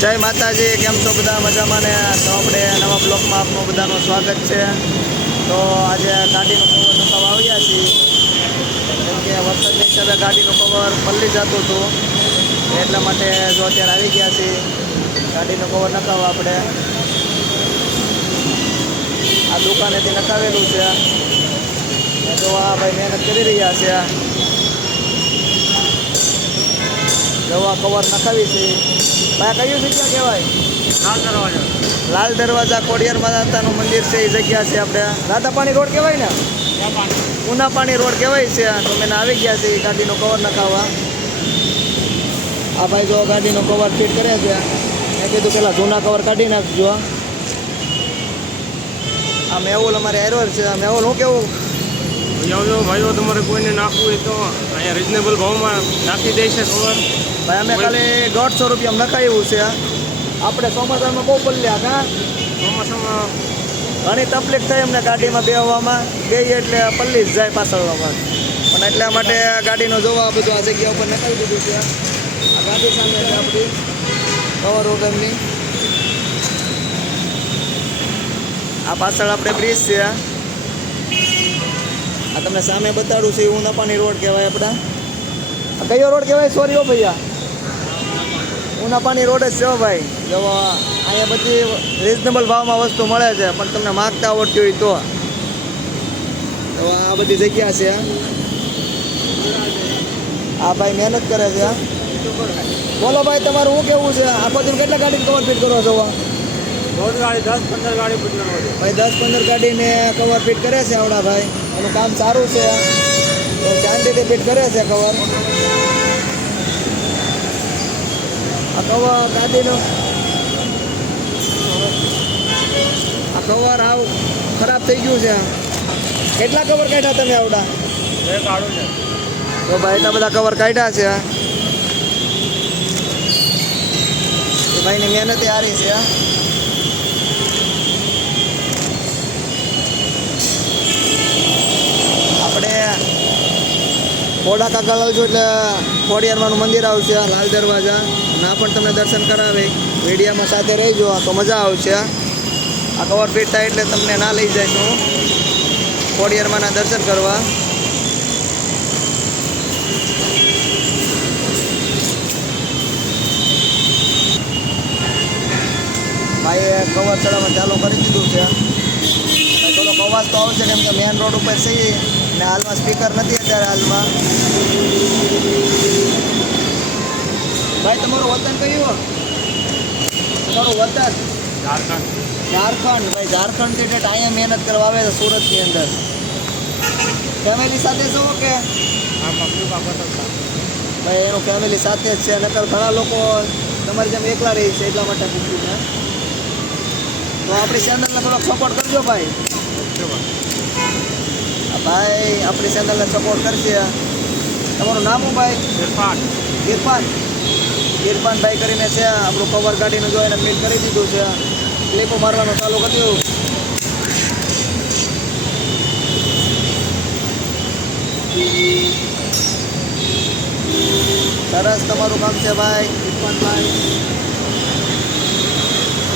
જય માતાજી, કેમ છો બધા? મજામાં ને? તો આપણે નવા બ્લોકમાં આપનું બધાનું સ્વાગત છે. તો આજે ગાડીનું કવર નખાવા આવ્યા છીએ. કેમ કે વરસાદની હિસાબે ગાડીનું કવર પલ્લી જતું હતું. એટલા માટે જો અત્યારે આવી ગયા છીએ. ગાડીનું કવર નખાવો આપણે. આ દુકાનેથી નખાવેલું છે. જો આ ભાઈ મહેનત કરી રહ્યા છે. દવા કવર નખાવી છે. ભાઈ કયું જગ્યા કહેવાય? લાલ દરવાજા. કોડિયાર માતાનું મંદિર છે એ જગ્યા છે આપણે. રાધાપાણી રોડ કહેવાય ને? ઉનાપાણી. રોડ કહેવાય છે તો મેં આવી ગયા છે ગાડીનું કવર નખાવવા. આ ભાઈ જો ગાડીનો કવર ફિટ કરે છે મેં કીધું પેલા જૂના કવર કાઢી નાખજો. આ મેહુલ અમારે એરવર છે મેહુલ હું કેવું? ભાઈઓ તમારે કોઈને નાખવું હોય તો અહીંયા રિઝનેબલ ભાવમાં નાખી દે છે ખબર ભાઈ અમે ખાલી દોઢસો રૂપિયા નખાવ્યું છે. આપણે ચોમાસામાં બહુ પલ્યા હતા. ચોમાસામાં ઘણી તકલીફ થઈ અમને ગાડીમાં બેહવામાં. ગઈ એટલે પલ્લી જ જાય પાછળવામાં પણ એટલા માટે આ ગાડીનો જોવા બધું આ જગ્યા ઉપર નખાવી દીધું છે. આ ગાડી સામે છે આપણી કવર વગરની આ પાછળ આપણે બ્રિજ છે. આ તમને સામે બતાડું છે ઉનાપાની રોડ કહેવાય આપણા. કયો રોડ કહેવાય? સોરી ઓ ભૈયા. ઉનાપાની રોડ જ છે ભાઈ. જો અહીંયા બધી રિઝનેબલ ભાવમાં વસ્તુ મળે છે પણ તમને માગતા આવડતી હોય તો. તો આ બધી જગ્યા છે આ ભાઈ મહેનત કરે છે બોલો ભાઈ તમારું શું કેવું છે? આ બધું કેટલા ગાડી કવર ફિટ કરો છો ગાડી દસ પંદર ગાડી પૂછના હોય ભાઈ દસ પંદર ગાડીને કવર ફિટ કરે છે આવડા ભાઈ. એનું કામ સારું છે શાંતિથી ફિટ કરે છે કવર આ કવર ગાડીનું આ કવર આવ ખરાબ થઈ ગયું છે કેટલા કવર કાઢ્યા તમે આવડા? તો ભાઈ એટલા બધા કવર કાઢ્યા છે ભાઈની મહેનત હારી છે આપણે ખોડા કાકા લાવજો એટલે ખોડિયારમાંનું મંદિર આવશે લાલ દરવાજા. ના પણ તમને દર્શન કરાવે, મીડિયામાં સાથે રહીજો તો મજા આવશે આ કવર ફીટ થાય એટલે તમને ના લઈ જઈશું ખોડિયારમાંના દર્શન કરવા. ભાઈએ કવર ચડાવવાનું ચાલુ કરી દીધું છે. થોડોક અવાજ તો આવશે કેમ કે મેન રોડ ઉપર છીએ ને હાલમાં સ્પીકર નથી અત્યારે હાલમાં. ભાઈ તમારું વતન કયું તમારું વતન? ઝારખંડ. ઝારખંડ. ભાઈ ઝારખંડથી ડેટ અહીંયા મહેનત કરવા આવે છે સુરતની અંદર. ફેમિલી સાથે છો કે? ભાઈ એનું ફેમિલી સાથે જ છે. નકર ઘણા લોકો તમારી જેમ એકલા રહી છે એટલા માટે પૂછ્યું છે. તો આપણી ચેનલને થોડોક સપોર્ટ કરજો ભાઈ. ભાઈ આપણી ચેનલને સપોર્ટ કરશે તમારું નામ શું ભાઈ? ઇરફાન. ઇરફાન. ઇરફાન ભાઈ કરીને છે, આપણું કવર કાઢીને જો એને ફિટ કરી દીધું છે. ક્લિપો મારવાનું ચાલુ કર્યું સરસ તમારું કામ છે ભાઈ ઇરફાનભાઈ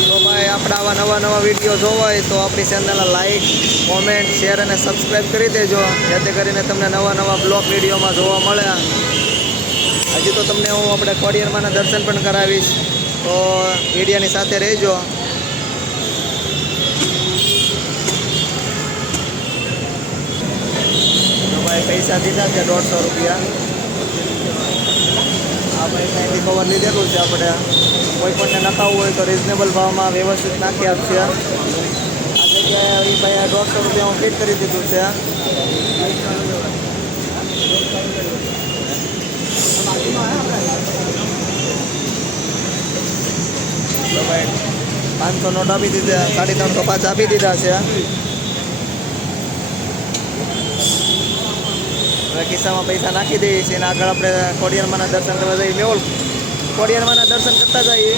તો ભાઈ, આપણે આવા નવા નવા વીડિયો જોવા હોય તો આપણી ચેનલને લાઈક કોમેન્ટ શેર અને સબસ્ક્રાઈબ કરી દેજો. જેથી કરીને તમને નવા નવા બ્લોગ વિડીયોમાં જોવા મળે. હજી તો તમને હું આપણે ખોડિયારમાંના દર્શન પણ કરાવીશ. તો મીડિયાની સાથે રહેજો. ભાઈ પૈસા દીધા છે દોઢસો રૂપિયા. આ ભાઈ અહીંથી કવર લીધેલું છે આપણે. કોઈ પણને નખાવવું હોય તો રિઝનેબલ ભાવમાં વ્યવસ્થિત નાખી આપશે. આ જગ્યાએ એ ભાઈ દોઢસો રૂપિયા હું ફિટ કરી દીધું છે. પાંચસો નોટ આપી દીધા સાડી ત્રણસો પાંચ આપી દીધા છે. હવે ખિસ્સામાં પૈસા નાખી દઈએ છીએ આગળ આપણે કોડિયરમાંના દર્શન કરવા જઈએ. મેળ કોડિયરમાંના દર્શન કરતા જઈએ.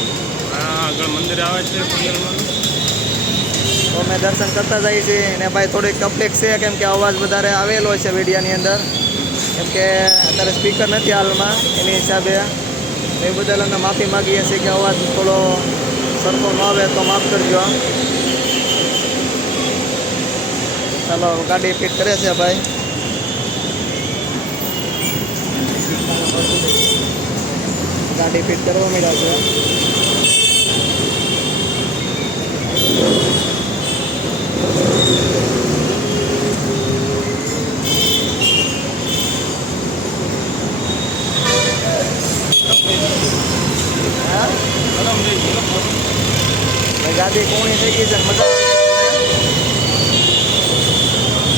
હા આગળ મંદિર આવે છે તો અમે દર્શન કરતા જઈએ છીએ અને ભાઈ થોડીક તકલીફ છે કેમ કે અવાજ વધારે આવેલો છે મીડિયાની અંદર. કેમ કે અત્યારે સ્પીકર નથી હાલમાં, એની હિસાબે. એ બદલ અમે માફી માગીએ છીએ કે અવાજ થોડો સરખો ન આવે તો માફ કરજો ચાલો, ગાડી ફિટ કરે છે ભાઈ. ગાડી ફિટ કરવા મળ્યા છે હા ભાઈ કોણી થઈ ગઈ છે મજા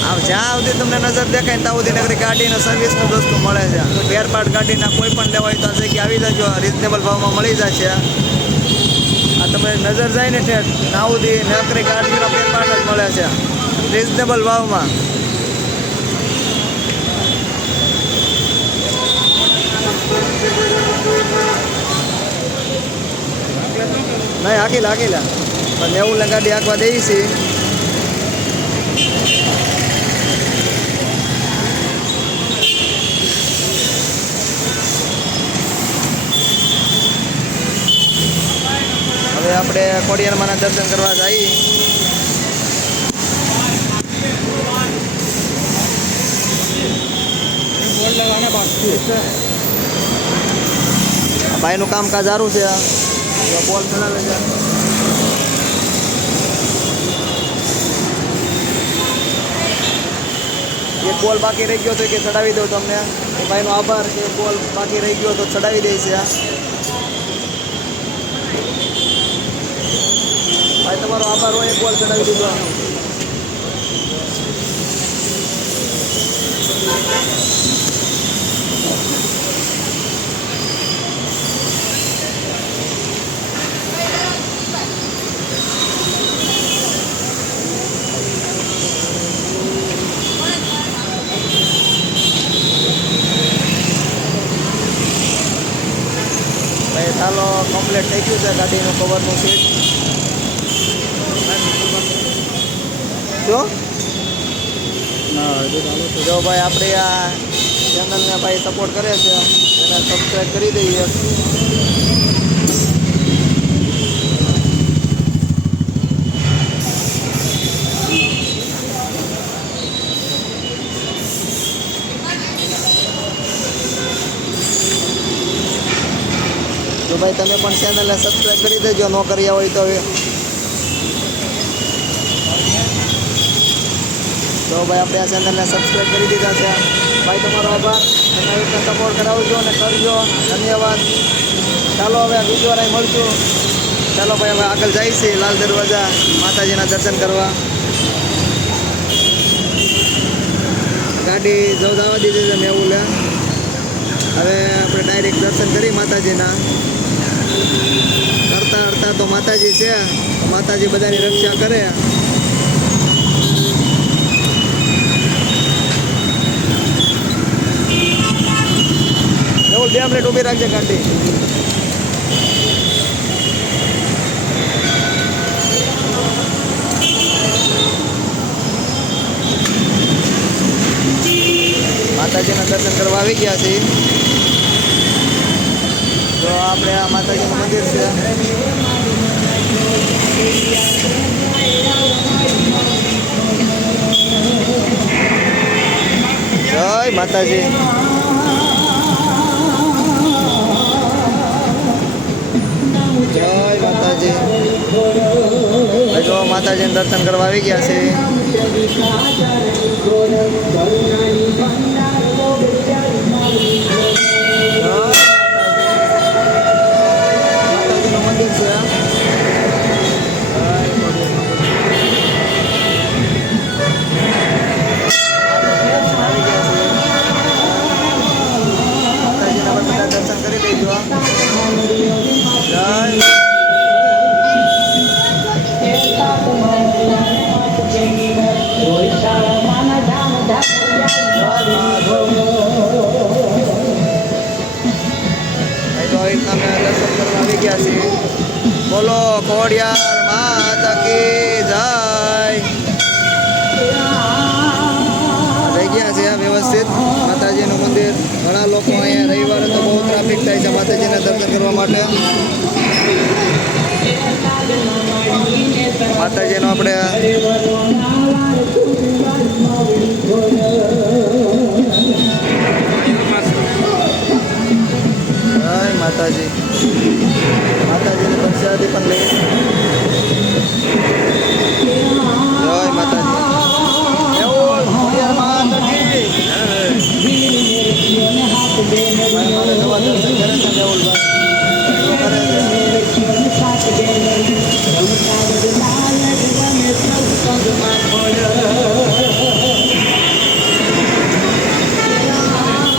આવ જ્યાં સુધી તમને નજર દેખાય ત્યાં સુધી નગરી ગાડીનો સર્વિસનું વસ્તુ મળે છે. સ્પેર પાર્ટ ગાડીના કોઈ પણ લેવાય તો આ કે આવી જજો. રિઝનેબલ ભાવમાં મળી જશે. આ તમે નજર જાય ને ઠેઠ, ત્યાં સુધી નકરી ગાડીનો સ્પેર પાર્ટ જ મળે છે. રિઝનેબલ ભાવમાં. નહીં હાકીલા હાકીલા પણ નેવું લગાડી આંકવા દઈએ છીએ હવે આપણે ખોડિયારમાંના દર્શન કરવા જઈએ. ભાઈનું કામકાજ સારું છે બોલ ચડાવે છે એક બોલ બાકી રહી ગયો છે કે ચડાવી દઉં તમને. ભાઈનો આભાર કે બોલ બાકી રહી ગયો તો ચડાવી દે છે ભાઈ, તમારો આભાર હોય, એક બોલ ચડાવી દીધો ભાઈ ચાલો કમ્પ્લીટ થઈ ગયું છે ગાડીનું કવરનું સીટ શું જો ભાઈ આપણે આ ચેનલને ભાઈ સપોર્ટ કરે છે એને સબસ્ક્રાઈબ કરી દઈએ. ભાઈ, તમે પણ ચેનલને સબસ્ક્રાઈબ કરી દેજો, ન કર્યા હોય તો તો ભાઈ, આપણે આ ચેનલને સબસ્ક્રાઈબ કરી દીધા છે. ભાઈ, તમારો આભાર. તમે આવી સપોર્ટ કરાવજો અને કરજો. ધન્યવાદ. ચાલો, હવે બીજો રાય મળશું. ચાલો, ભાઈ, હવે આગળ જાય છે લાલ દરવાજા માતાજીના દર્શન કરવા. ગાડી જવા દીધી છે મેં એવું લે હવે આપણે ડાયરેક્ટ દર્શન કરી માતાજીના. કરતા કરતા તો માતાજી છે. માતાજી બધાની રક્ષા કરે. બે મિનિટ ઊભી રાખજે ગાડી માતાજીના દર્શન કરવા આવી ગયા છીએ. આપણે આ માતાજીનું મંદિર છે. જય માતાજી. જય માતાજી. જો માતાજીને દર્શન કરવા આવી ગયા છે. ખોડિયાર માતા કી જાય. થઈ ગયા છે વ્યવસ્થિત. માતાજીનું મંદિર. ઘણા લોકો અહીંયા રવિવારે તો બહુ ટ્રાફિક થાય છે માતાજીના દર્શન કરવા માટે. માતાજીનો આપણે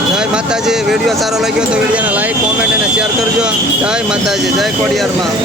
જય માતાજી વીડિયો સારો લાગ્યો તો વિડીયોને લાઈક કોમેન્ટ અને શેર કરજો. જય માતાજી, જય ખોડિયારમાં.